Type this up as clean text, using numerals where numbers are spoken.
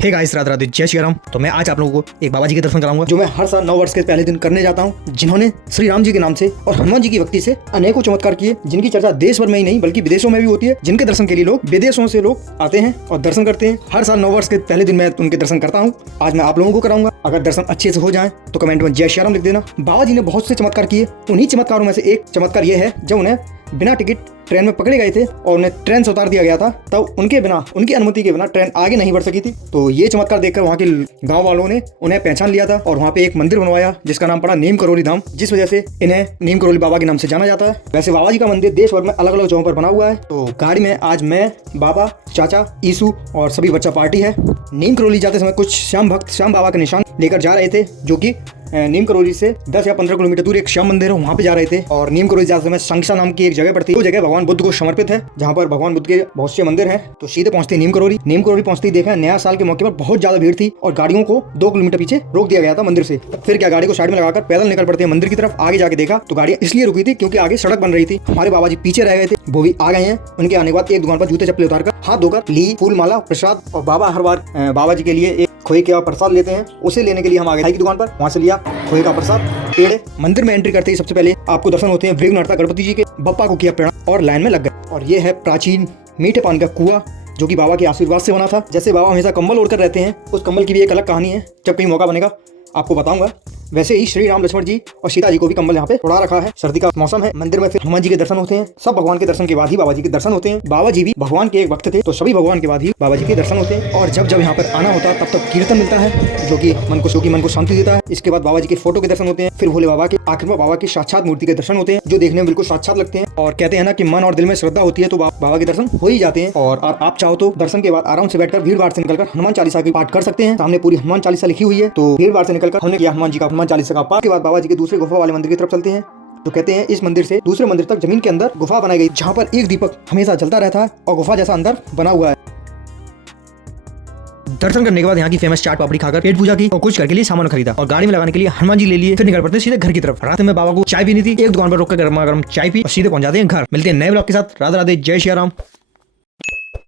Hey guys, Radhe Radhe, जय श्री राम। तो मैं आज आप लोगों को एक बाबा जी के दर्शन कराऊंगा जो मैं हर साल 9 वर्ष के पहले दिन करने जाता हूं, जिन्होंने श्री राम जी के नाम से और हनुमान जी की भक्ति से अनेकों चमत्कार किए, जिनकी चर्चा देश भर में ही नहीं बल्कि विदेशों में भी होती है, जिनके दर्शन के लिए लोग विदेशों से लोग आते हैं और दर्शन करते हैं। हर साल 9 वर्ष के पहले दिन मैं उनके दर्शन करता हूँ। आज मैं आप लोगों को कराऊंगा। अगर दर्शन अच्छे से हो जाए तो कमेंट में जय श्री राम लिख देना। बाबा जी ने बहुत से चमत्कार किए। उन्हीं चमत्कारों में से एक चमत्कार ये है जब उन्हें बिना टिकट ट्रेन में पकड़े गए थे और उन्हें ट्रेन से उतार दिया गया था, तब उनके बिना, उनकी अनुमति के बिना ट्रेन आगे नहीं बढ़ सकी थी। तो ये चमत्कार देखकर वहाँ के गांव वालों ने उन्हें पहचान लिया था और वहाँ पे एक मंदिर बनवाया जिसका नाम पड़ा नीम करोली धाम, जिस वजह से इन्हें नीम करोली बाबा के नाम से जाना जाता है। वैसे बाबा जी का मंदिर देश भर में अलग अलग जगहों पर बना हुआ है। तो गाड़ी में आज मैं, बाबा, चाचा, ईसू और सभी बच्चा पार्टी है। नीम करोली जाते समय कुछ श्याम भक्त श्याम बाबा के निशान लेकर जा रहे थे, जो कि नीम करोली से 10 या 15 किलोमीटर दूर एक श्याम मंदिर है, वहाँ पे जा रहे थे। और नीम करोली जाते समय संख्या नाम की एक जगह पड़ती है। वो जगह भगवान बुद्ध को समर्पित है, जहाँ पर भगवान बुद्ध के बहुत से मंदिर हैं। तो सीधे पहुंचते नीम करोली पहुंचते ही देखा नया साल के मौके पर बहुत ज्यादा भीड़ थी और गाड़ियों को 2 किलोमीटर पीछे रोक दिया गया था मंदिर से। फिर क्या, गाड़ी को साइड में लगाकर पैदल निकल पड़ते हैं मंदिर की तरफ। आगे जाके देखा तो गाड़ियां इसलिए रुकी थी क्योंकि आगे सड़क बन रही थी। हमारे बाबा जी पीछे रह गए थे, वो भी आ गए हैं। उनके आने के बाद एक दुकान पर जूते चप्पल उतारकर हाथ धोकर ली फूल माला प्रसाद। और बाबा हर बार बाबा जी के लिए एक खोए का प्रसाद लेते हैं, उसे लेने के लिए हम आ गए की दुकान पर। वहाँ से लिया खोए का प्रसाद, पेड़। मंदिर में एंट्री करते ही सबसे पहले आपको दर्शन होते हैं विघ्नहर्ता गणपति जी के। बप्पा को किया प्रणाम और लाइन में लग गए। और ये है प्राचीन मीठे पानी का कुआं, जो कि बाबा के आशीर्वाद से बना था। जैसे बाबा हमेशा कंबल ओढ़कर रहते हैं, उस कंबल की भी एक अलग कहानी है। जब कहीं मौका बनेगा आपको बताऊंगा। वैसे ही श्री राम, लक्ष्मण जी और सीता जी को भी कंबल यहाँ पे उड़ा रखा है। सर्दी का मौसम है। मंदिर में फिर हनुमान जी के दर्शन होते हैं। सब भगवान के दर्शन के बाद ही बाबा जी के दर्शन होते हैं। बाबा जी भी भगवान के एक भक्त थे, तो सभी भगवान के बाद ही बाबा जी के दर्शन होते हैं। और जब जब यहाँ पर आना होता है तब तब कीर्तन मिलता है, जो कि मन को शांति देता है। इसके बाद बाबा जी के फोटो के दर्शन होते हैं। फिर भोले बाबा के, आखिर में बाबा की साक्षात मूर्ति के दर्शन होते हैं, जो देखने में बिल्कुल साक्षात लगते हैं। और कहते हैं ना कि मन और दिल में श्रद्धा होती है तो बाबा के दर्शन हो ही जाते हैं। और आप चाहो तो दर्शन के बाद आराम से बैठकर भीड़ भाड़ से निकलकर हनुमान चालीसा की पाठ कर सकते हैं। सामने पूरी हनुमान चालीसा लिखी हुई है। तो भीड़ भाड़ से निकलकर हमने किया हनुमान जी का हनुमान चालीसा का पाठ। बाबा जी के दूसरे गुफा वाले मंदिर की तरफ चलते हैं। तो कहते हैं इस मंदिर से दूसरे मंदिर तक जमीन के अंदर गुफा बनाई गई, जहाँ पर एक दीपक हमेशा जलता रहता है और गुफा जैसा अंदर बना हुआ है। दर्शन करने के बाद यहाँ की फेमस चाट पापड़ी खाकर पेट पूजा की और कुछ घर के लिए सामान खरीदा और गाड़ी में लगाने के लिए हनुमान जी ले लिए। फिर निकल पड़ते सीधे घर की तरफ। रात में बाबा को चाय पीनी थी, एक दुकान पर रोककर गर्मा गर्म चाय पी और सीधे पहुंच जाते हैं घर। मिलते हैं नए ब्लॉग के साथ। राधे राधे, जय श्री राम।